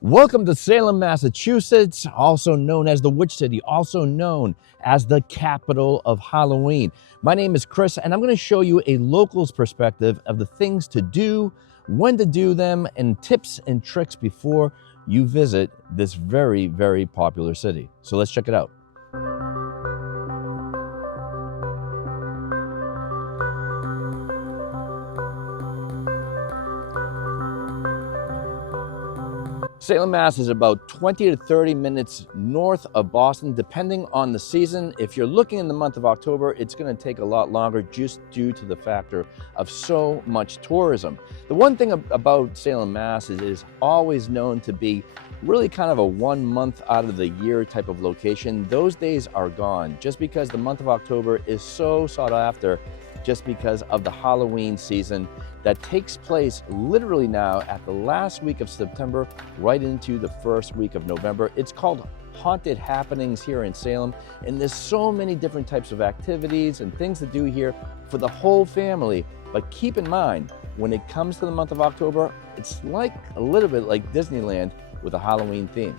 Welcome to Salem, Massachusetts, also known as the Witch City, also known as the capital of Halloween. My name is Chris, and I'm going to show you a local's perspective of the things to do, when to do them, and tips and tricks before you visit this very, very popular city. So let's check it out. Salem, Mass is about 20 to 30 minutes north of Boston, depending on the season. If you're looking in the month of October, it's going to take a lot longer just due to the factor of so much tourism. The one thing about Salem, Mass is always known to be really kind of a 1 month out of the year type of location. Those days are gone just because the month of October is so sought after, just because of the Halloween season that takes place literally now at the last week of September right into the first week of November. It's called Haunted Happenings here in Salem, and there's so many different types of activities and things to do here for the whole family. But keep in mind, when it comes to the month of October, it's like a little bit like Disneyland with a Halloween theme.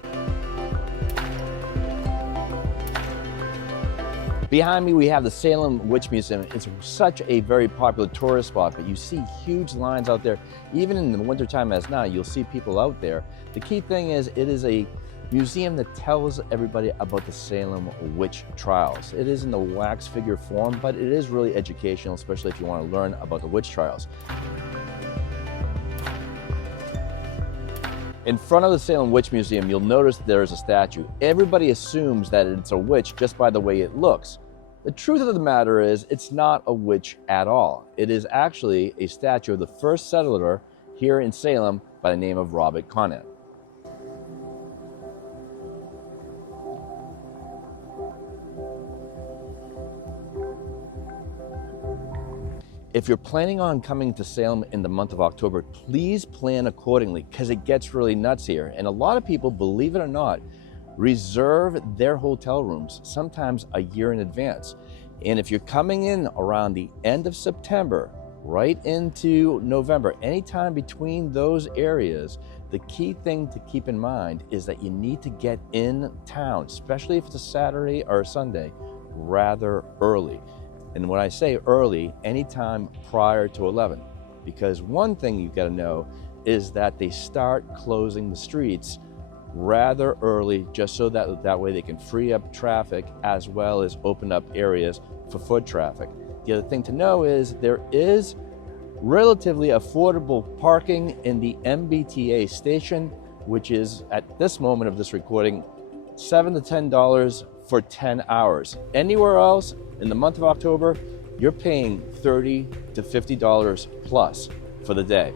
Behind me, we have the Salem Witch Museum. It's such a very popular tourist spot, but you see huge lines out there. Even in the wintertime as now, you'll see people out there. The key thing is it is a museum that tells everybody about the Salem witch trials. It is in the wax figure form, but it is really educational, especially if you want to learn about the witch trials. In front of the Salem Witch Museum, you'll notice there is a statue. Everybody assumes that it's a witch just by the way it looks. The truth of the matter is, it's not a witch at all. It is actually a statue of the first settler here in Salem by the name of Robert Conant. If you're planning on coming to Salem in the month of October, please plan accordingly because it gets really nuts here. And a lot of people, believe it or not, reserve their hotel rooms sometimes a year in advance. And if you're coming in around the end of September, right into November, anytime between those areas, the key thing to keep in mind is that you need to get in town, especially if it's a Saturday or a Sunday, rather early. And when I say early, anytime prior to 11, because one thing you've got to know is that they start closing the streets rather early, just so that way they can free up traffic as well as open up areas for foot traffic. The other thing to know is there is relatively affordable parking in the MBTA station, which is at this moment of this recording, $7 to $10 for 10 hours. Anywhere else in the month of October, you're paying $30 to $50 plus for the day.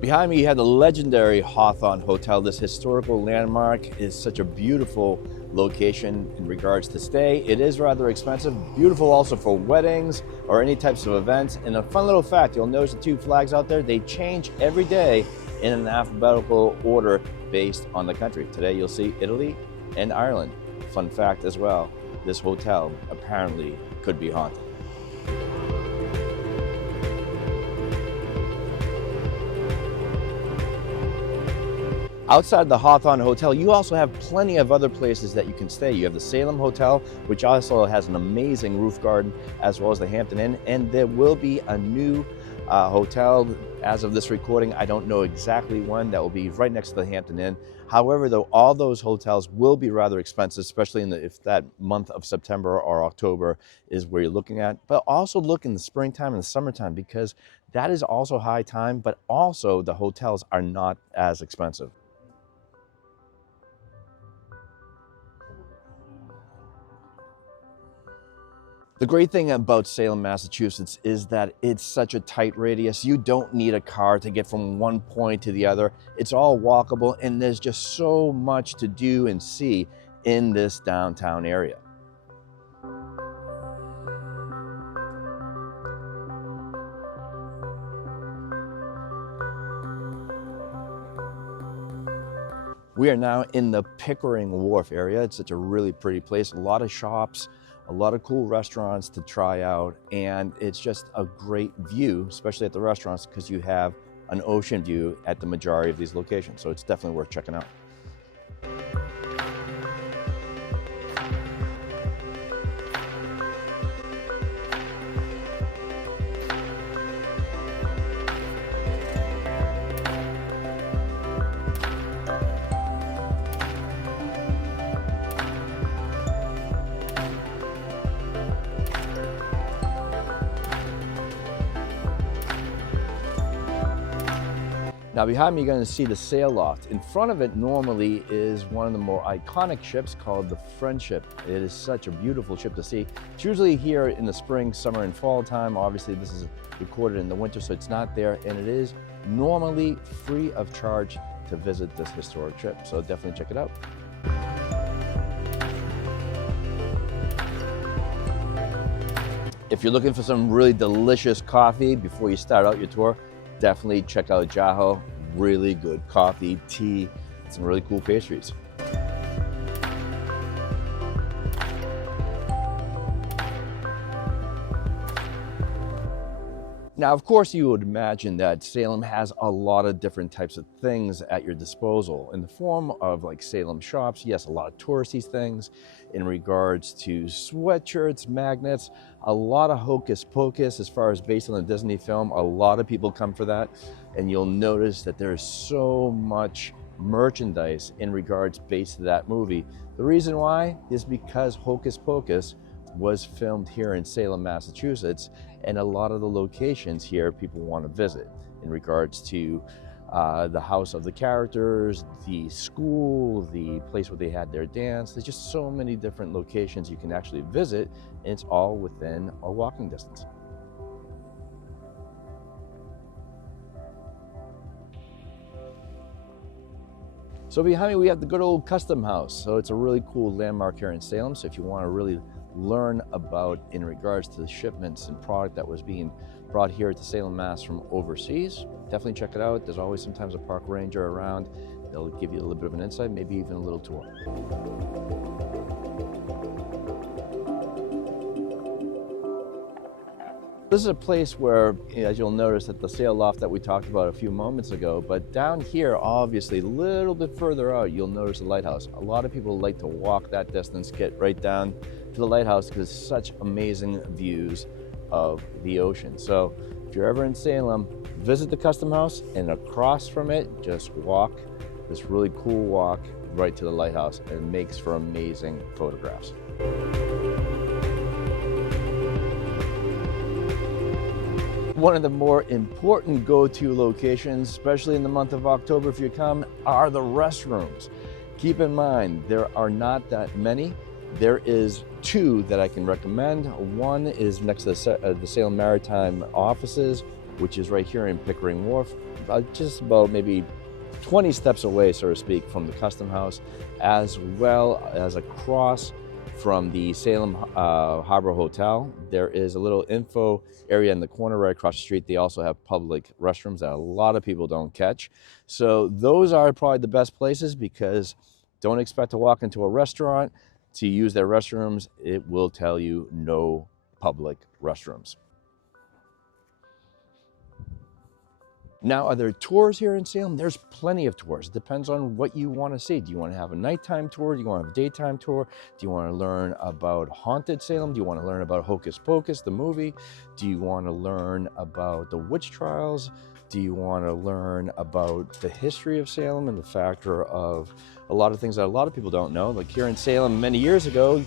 Behind me, you have the legendary Hawthorne Hotel. This historical landmark is such a beautiful location in regards to stay. It is rather expensive, beautiful also for weddings or any types of events. And a fun little fact, you'll notice the two flags out there, they change every day in an alphabetical order based on the country. Today you'll see Italy and Ireland. Fun fact as well, this hotel apparently could be haunted. Outside the Hawthorne Hotel, you also have plenty of other places that you can stay. You have the Salem Hotel, which also has an amazing roof garden, as well as the Hampton Inn, and there will be a new hotel as of this recording. I don't know exactly when. That will be right next to the Hampton Inn. However, though, all those hotels will be rather expensive, especially if that month of September or October is where you're looking at. But also look in the springtime and the summertime, because that is also high time, but also the hotels are not as expensive. The great thing about Salem, Massachusetts is that it's such a tight radius. You don't need a car to get from one point to the other. It's all walkable, and there's just so much to do and see in this downtown area. We are now in the Pickering Wharf area. It's such a really pretty place, a lot of shops, a lot of cool restaurants to try out, and it's just a great view, especially at the restaurants, because you have an ocean view at the majority of these locations. So it's definitely worth checking out. Now behind me, you're going to see the sail loft. In front of it normally is one of the more iconic ships called the Friendship. It is such a beautiful ship to see. It's usually here in the spring, summer, and fall time. Obviously this is recorded in the winter, so it's not there, and it is normally free of charge to visit this historic ship. So definitely check it out. If you're looking for some really delicious coffee before you start out your tour, definitely check out Jaho. Really good coffee, tea, some really cool pastries. Now, of course, you would imagine that Salem has a lot of different types of things at your disposal in the form of like Salem shops. Yes, a lot of touristy things in regards to sweatshirts, magnets, a lot of hocus pocus as far as based on the Disney film. A lot of people come for that. And you'll notice that there's so much merchandise in regards based to that movie. The reason why is because Hocus Pocus was filmed here in Salem, Massachusetts, and a lot of the locations here people want to visit in regards to the house of the characters, the school, the place where they had their dance. There's just so many different locations you can actually visit, and it's all within a walking distance. So behind me we have the good old Custom House. So it's a really cool landmark here in Salem. So if you want to really learn about in regards to the shipments and product that was being brought here to Salem, Mass from overseas, definitely check it out. There's always sometimes a park ranger around. They'll give you a little bit of an insight, maybe even a little tour. This is a place where, as you'll notice at the sail loft that we talked about a few moments ago, but down here, obviously, a little bit further out, you'll notice a lighthouse. A lot of people like to walk that distance, get right down to the lighthouse because it's such amazing views of the ocean. So if you're ever in Salem, visit the Custom House, and across from it, just walk this really cool walk right to the lighthouse, and it makes for amazing photographs. One of the more important go-to locations, especially in the month of October if you come, are the restrooms. Keep in mind, there are not that many. There is two that I can recommend. One is next to the Salem Maritime offices, which is right here in Pickering Wharf, just about maybe 20 steps away, so to speak, from the Custom House, as well as across from the Salem Harbor Hotel. There is a little info area in the corner right across the street. They also have public restrooms that a lot of people don't catch. So those are probably the best places, because don't expect to walk into a restaurant to use their restrooms. It will tell you no public restrooms. Now, are there tours here in Salem? There's plenty of tours. It depends on what you want to see. Do you want to have a nighttime tour? Do you want to have a daytime tour? Do you want to learn about haunted Salem? Do you want to learn about Hocus Pocus, the movie? Do you want to learn about the witch trials? Do you want to learn about the history of Salem and the factor of a lot of things that a lot of people don't know? Like here in Salem many years ago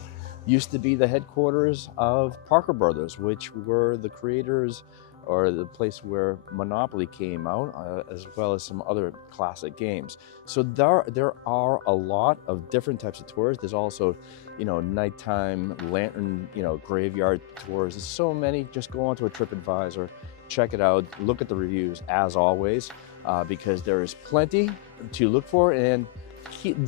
used to be the headquarters of Parker Brothers, which were the creators or the place where Monopoly came out, as well as some other classic games. So there are a lot of different types of tours. There's also, nighttime lantern, graveyard tours. There's so many. Just go onto a TripAdvisor, check it out, look at the reviews as always, because there is plenty to look for, and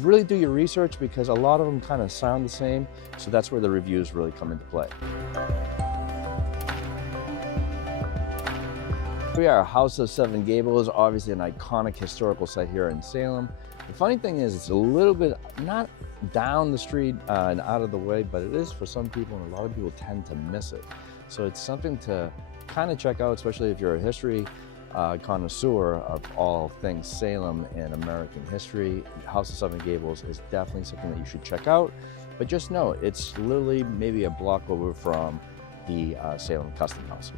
really do your research, because a lot of them kind of sound the same. So that's where the reviews really come into play. We are House of Seven Gables, obviously an iconic historical site here in Salem. The funny thing is, it's a little bit not down the street and out of the way, but it is for some people, and a lot of people tend to miss it. So it's something to kind of check out, especially if you're a history connoisseur of all things Salem and American history, House of Seven Gables is definitely something that you should check out. But just know, it's literally maybe a block over from the Salem Custom House.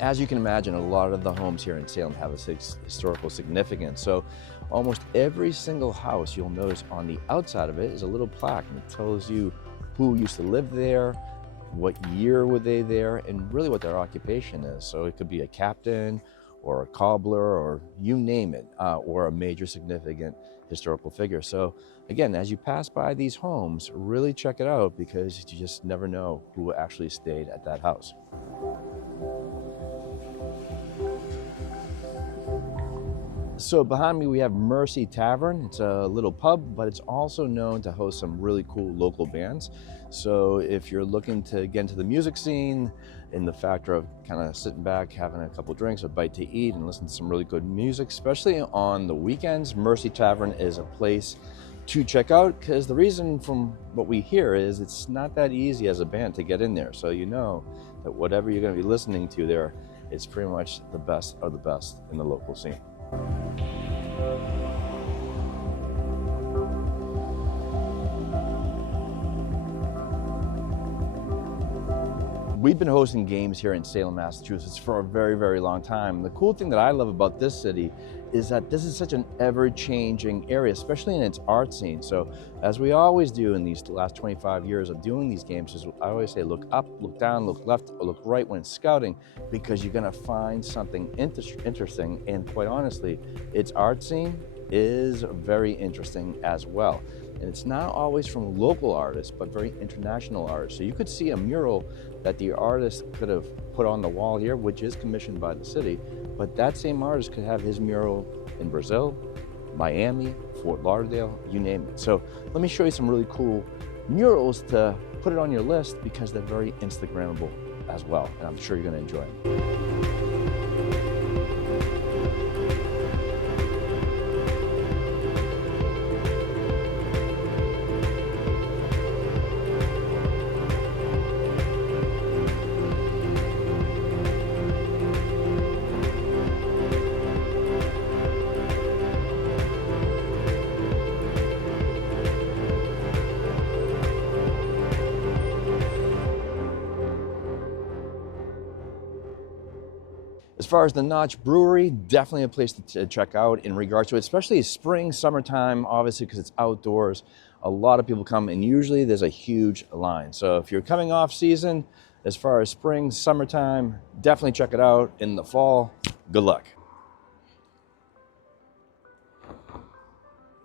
As you can imagine, a lot of the homes here in Salem have a historical significance. So almost every single house, you'll notice on the outside of it is a little plaque, and it tells you who used to live there, what year were they there, and really what their occupation is. So it could be a captain or a cobbler, or you name it, or a major significant historical figure. So again, as you pass by these homes, really check it out, because you just never know who actually stayed at that house. So behind me we have Mercy Tavern. It's a little pub, but it's also known to host some really cool local bands. So if you're looking to get into the music scene, in the factor of kind of sitting back, having a couple drinks, a bite to eat, and listen to some really good music, especially on the weekends, Mercy Tavern is a place to check out, because the reason from what we hear is it's not that easy as a band to get in there. So you know that whatever you're going to be listening to there, it's pretty much the best of the best in the local scene. We've been hosting games here in Salem, Massachusetts for a very, very long time. The cool thing that I love about this city is that this is such an ever-changing area, especially in its art scene. So as we always do in these last 25 years of doing these games, is I always say look up, look down, look left, or look right when scouting, because you're gonna find something interesting. And quite honestly, its art scene is very interesting as well. And it's not always from local artists, but very international artists. So you could see a mural that the artist could have put on the wall here, which is commissioned by the city, but that same artist could have his mural in Brazil, Miami, Fort Lauderdale, you name it. So let me show you some really cool murals to put it on your list, because they're very Instagrammable as well, and I'm sure you're gonna enjoy them. As far as the Notch Brewery, definitely a place to check out in regards to it, especially spring, summertime, obviously, because it's outdoors. A lot of people come, and usually there's a huge line. So if you're coming off season, as far as spring, summertime, definitely check it out. In the fall, good luck.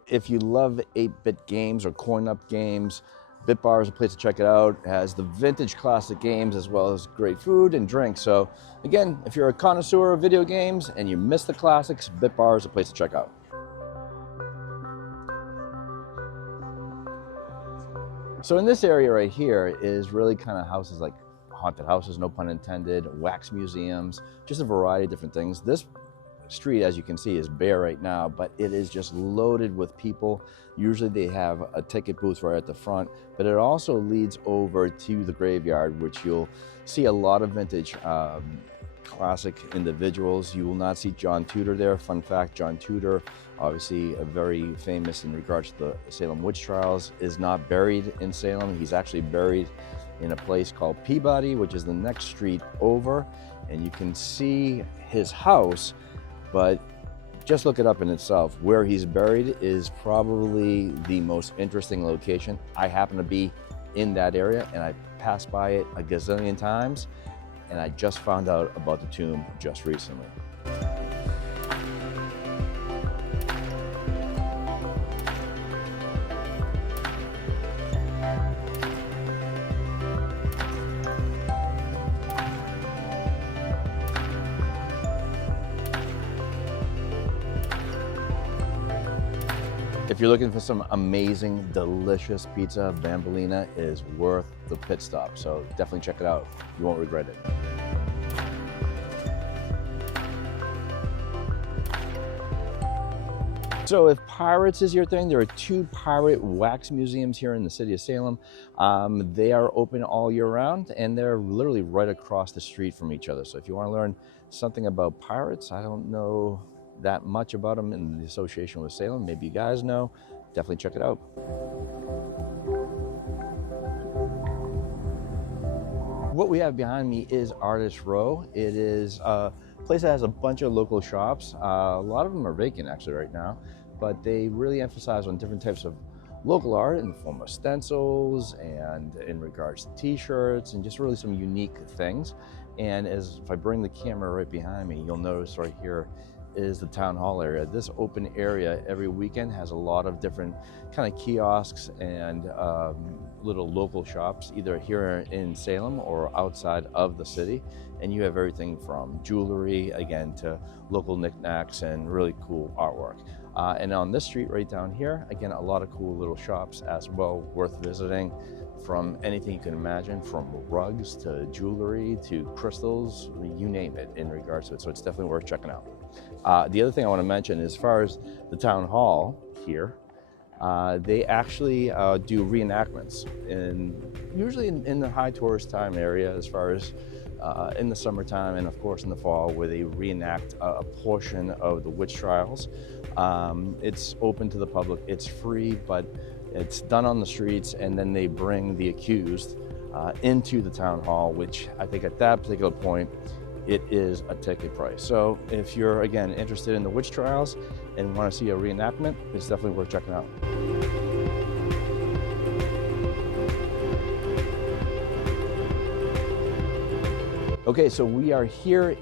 If you love 8-bit games or coin-up games, Bit Bar is a place to check it out. It has the vintage classic games as well as great food and drinks. So again, if you're a connoisseur of video games and you miss the classics, Bit Bar is a place to check out. So in this area right here is really kind of houses like haunted houses, no pun intended, wax museums, just a variety of different things. This street, as you can see, is bare right now, but it is just loaded with people. Usually they have a ticket booth right at the front, but it also leads over to the graveyard, which you'll see a lot of vintage classic individuals. You will not see John Tudor there. Fun fact, John Tudor, obviously very famous in regards to the Salem witch trials, is not buried in Salem. He's actually buried in a place called Peabody, which is the next street over, and you can see his house. But just look it up in itself. Where he's buried is probably the most interesting location. I happen to be in that area, and I passed by it a gazillion times, and I just found out about the tomb just recently. If you're looking for some amazing, delicious pizza, Bambolina is worth the pit stop. So definitely check it out. You won't regret it. So if pirates is your thing, there are 2 pirate wax museums here in the city of Salem. They are open all year round, and they're literally right across the street from each other. So if you want to learn something about pirates, I don't know that much about them in the association with Salem. Maybe you guys know. Definitely check it out. What we have behind me is Artist Row. It is a place that has a bunch of local shops. A lot of them are vacant actually right now, but they really emphasize on different types of local art in the form of stencils and in regards to t-shirts and just really some unique things. And if I bring the camera right behind me, you'll notice right here is the town hall area. This open area every weekend has a lot of different kind of kiosks and little local shops, either here in Salem or outside of the city. And you have everything from jewelry, again, to local knickknacks and really cool artwork. And on this street right down here, again, a lot of cool little shops as well, worth visiting, from anything you can imagine, from rugs to jewelry to crystals, you name it in regards to it. So it's definitely worth checking out. The other thing I want to mention, as far as the town hall here, they actually do reenactments, and usually in the high tourist time area, as far as in the summertime and of course in the fall, where they reenact a portion of the witch trials. It's open to the public, it's free, but it's done on the streets, and then they bring the accused into the town hall, which I think at that particular point, it is a ticket price. So if you're, again, interested in the witch trials and want to see a reenactment, it's definitely worth checking out. Okay, so we are here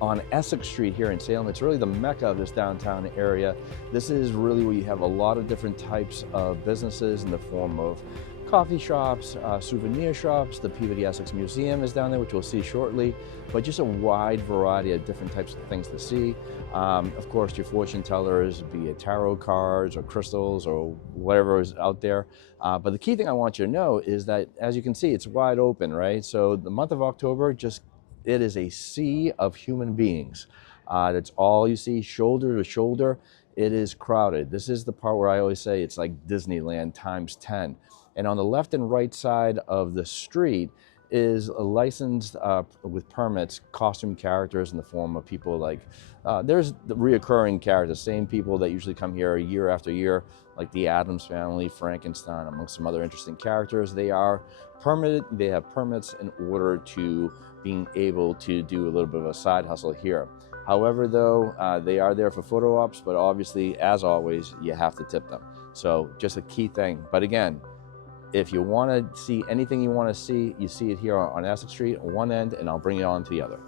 on Essex Street here in Salem. It's really the mecca of this downtown area. This is really where you have a lot of different types of businesses in the form of coffee shops, souvenir shops. The Peabody Essex Museum is down there, which we'll see shortly, but just a wide variety of different types of things to see. Of course, your fortune tellers, be it tarot cards or crystals or whatever is out there. But the key thing I want you to know is that, as you can see, it's wide open, right? So the month of October, it is a sea of human beings. That's all you see, shoulder to shoulder. It is crowded. This is the part where I always say it's like Disneyland times 10. And on the left and right side of the street is a licensed with permits costume characters in the form of people like, there's the reoccurring characters, same people that usually come here year after year, like the Addams Family, Frankenstein, amongst some other interesting characters. They are permitted, they have permits in order to being able to do a little bit of a side hustle here. However, though, they are there for photo ops, but obviously, as always, you have to tip them. So just a key thing. But again, if you want to see anything you want to see, you see it here on Essex Street on one end, and I'll bring it on to the other.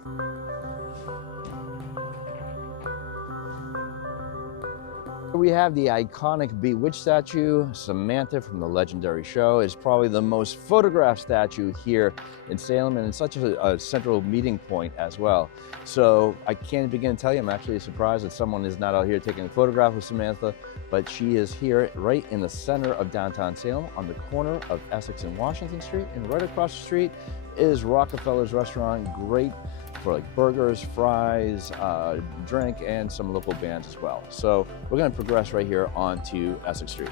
We have the iconic Bewitched statue. Samantha from the legendary show is probably the most photographed statue here in Salem, and it's such a central meeting point as well. So I can't begin to tell you, I'm actually surprised that someone is not out here taking a photograph of Samantha, but she is here right in the center of downtown Salem on the corner of Essex and Washington Street, and right across the street is Rockefeller's Restaurant, great for like burgers, fries, drink, and some local bands as well. So we're going to progress right here onto Essex Street.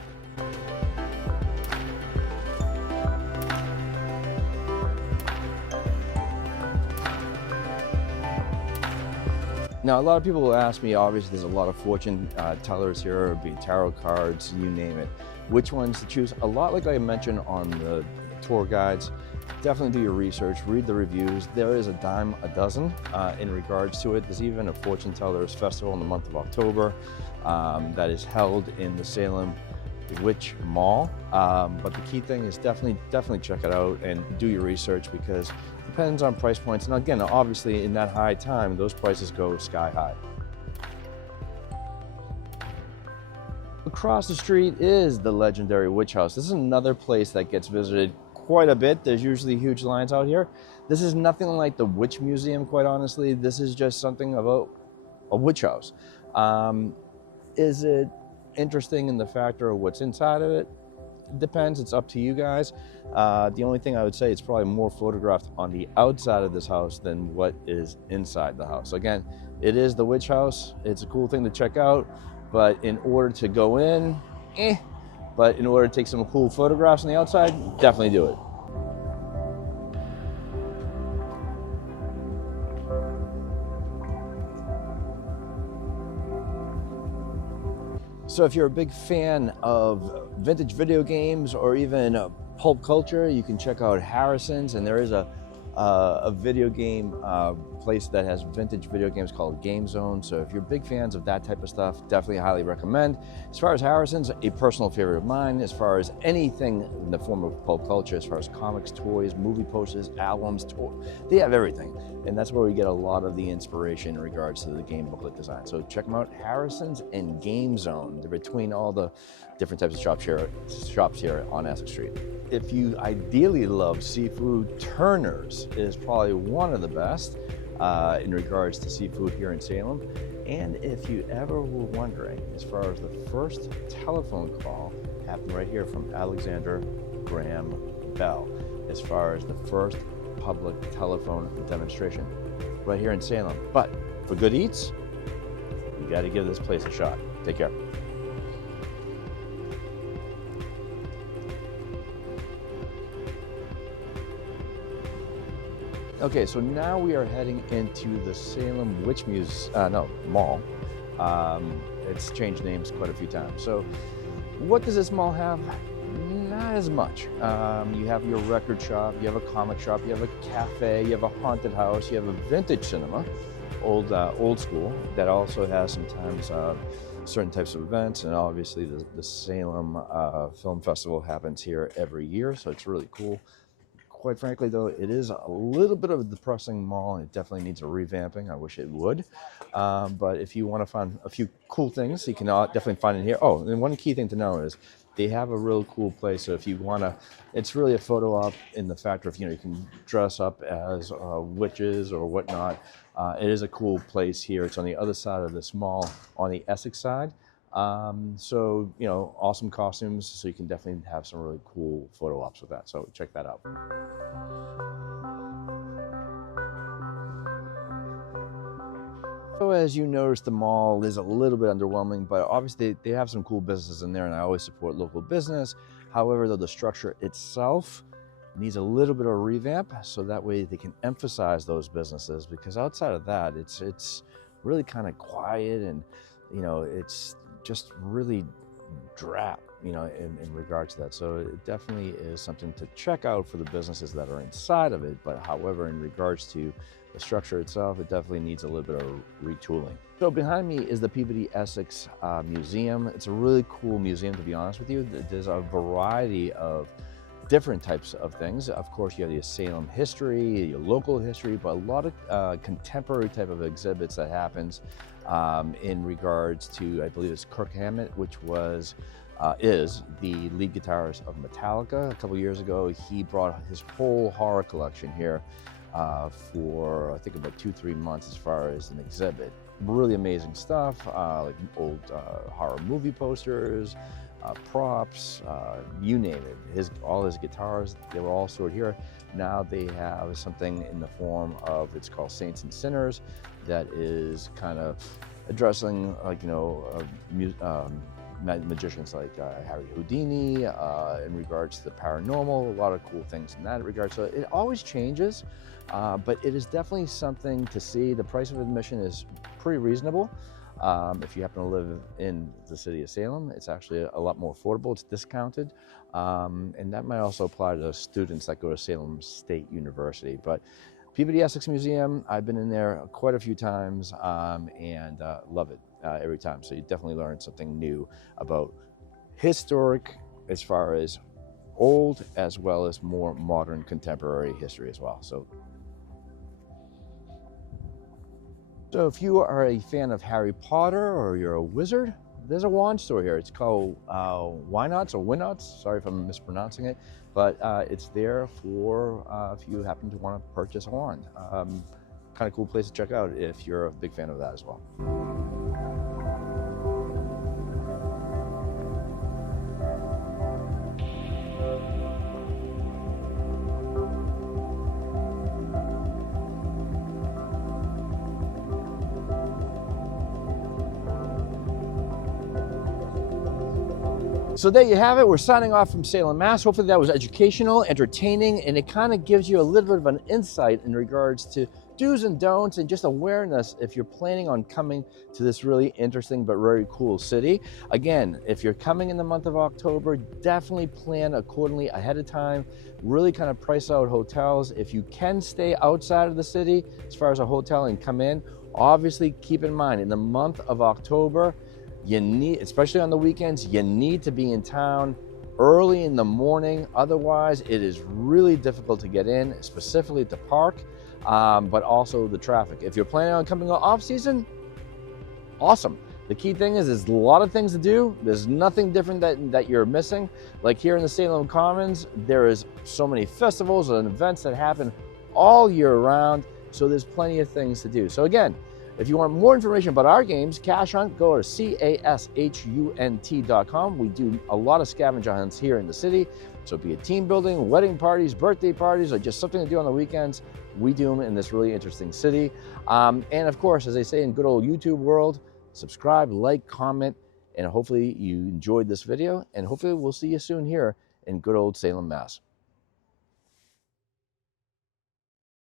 Now, a lot of people will ask me, obviously there's a lot of fortune tellers here, be it tarot cards, you name it. Which ones to choose? A lot like I mentioned on the tour guides, definitely do your research, read the reviews. There is a dime a dozen in regards to it. There's even a fortune tellers festival in the month of October that is held in the Salem Witch Mall. But the key thing is definitely check it out and do your research, because it depends on price points. And again, obviously in that high time, those prices go sky high. Across the street is the legendary Witch House. This is another place that gets visited quite a bit. There's usually huge lines out here. This is nothing like the Witch Museum, quite honestly. This is just something about a witch house. Is it interesting in the factor of what's inside of it? It depends, it's up to you guys. The only thing I would say, it's probably more photographed on the outside of this house than what is inside the house. Again, it is the Witch House. It's a cool thing to check out. but in order to go in, but in order to take some cool photographs on the outside, definitely do it. So if you're a big fan of vintage video games or even pulp culture, you can check out Harrison's, and there is a video game place that has vintage video games called Game Zone. So if you're big fans of that type of stuff, definitely highly recommend. As far as Harrison's, a personal favorite of mine. As far as anything in the form of pulp culture, as far as comics, toys, movie posters, albums, they have everything. And that's where we get a lot of the inspiration in regards to the game booklet design. So check them out, Harrison's and Game Zone. They're between all the different types of shops here on Essex Street. If you ideally love seafood, Turner's is probably one of the best in regards to seafood here in Salem. And if you ever were wondering, as far as the first telephone call happened right here from Alexander Graham Bell, as far as the first public telephone demonstration right here in Salem. But for good eats, you got to give this place a shot. Take care. Okay, so now we are heading into the Salem Mall. It's changed names quite a few times. So what does this mall have? Not as much. You have your record shop, you have a comic shop, you have a cafe, you have a haunted house, you have a vintage cinema, old school, that also has sometimes certain types of events, and obviously the Salem Film Festival happens here every year, so it's really cool. Quite frankly, though, it is a little bit of a depressing mall. It definitely needs a revamping. I wish it would. But if you want to find a few cool things, you can definitely find it here. Oh, and one key thing to know is they have a real cool place. So if you want to, it's really a photo op in the factor of, you can dress up as witches or whatnot. It is a cool place here. It's on the other side of this mall, on the Essex side. So, awesome costumes, so you can definitely have some really cool photo ops with that. So check that out. So as you notice, the mall is a little bit underwhelming, but obviously they have some cool businesses in there, and I always support local business. However, though, the structure itself needs a little bit of a revamp, so that way they can emphasize those businesses, because outside of that, it's really kind of quiet, and it's just really drab, in regards to that. So it definitely is something to check out for the businesses that are inside of it. But however, in regards to the structure itself, it definitely needs a little bit of retooling. So behind me is the Peabody Essex Museum. It's a really cool museum, to be honest with you. There's a variety of different types of things. Of course, you have your Salem history, your local history, but a lot of contemporary type of exhibits that happens in regards to, I believe it's Kirk Hammett, which is the lead guitarist of Metallica. A couple years ago, he brought his whole horror collection here for, I think, about 2-3 months as far as an exhibit. Really amazing stuff, like old horror movie posters, props, you name it. All his guitars, they were all stored here. Now they have something in the form of, it's called Saints and Sinners, that is kind of addressing, like, magicians like Harry Houdini, in regards to the paranormal, a lot of cool things in that regard. So it always changes, but it is definitely something to see. The price of admission is pretty reasonable. If you happen to live in the city of Salem, it's actually a lot more affordable. It's discounted, and that might also apply to students that go to Salem State University. But Peabody Essex Museum, I've been in there quite a few times, and love it every time. So you definitely learn something new about historic, as far as old, as well as more modern contemporary history as well. So if you are a fan of Harry Potter or you're a wizard, there's a wand store here. It's called Wynotts or Winotts. Sorry if I'm mispronouncing it, but it's there for if you happen to want to purchase a wand. Kind of cool place to check out if you're a big fan of that as well. So there you have it. We're signing off from Salem, Mass. Hopefully that was educational, entertaining, and it kind of gives you a little bit of an insight in regards to do's and don'ts and just awareness if you're planning on coming to this really interesting but very cool city. Again, if you're coming in the month of October, definitely plan accordingly ahead of time. Really kind of price out hotels. If you can stay outside of the city as far as a hotel and come in, obviously keep in mind in the month of October, you need, especially on the weekends, you need to be in town early in the morning. Otherwise, it is really difficult to get in, specifically at the park, but also the traffic. If you're planning on coming off season, awesome. The key thing is there's a lot of things to do. There's nothing different that you're missing. Like here in the Salem Commons, there is so many festivals and events that happen all year round. So there's plenty of things to do. So again, if you want more information about our games, Cash Hunt, go to cashunt.com. We do a lot of scavenger hunts here in the city. So be it team building, wedding parties, birthday parties, or just something to do on the weekends, we do them in this really interesting city. And of course, as they say in good old YouTube world, subscribe, like, comment, and hopefully you enjoyed this video. And hopefully we'll see you soon here in good old Salem, Mass.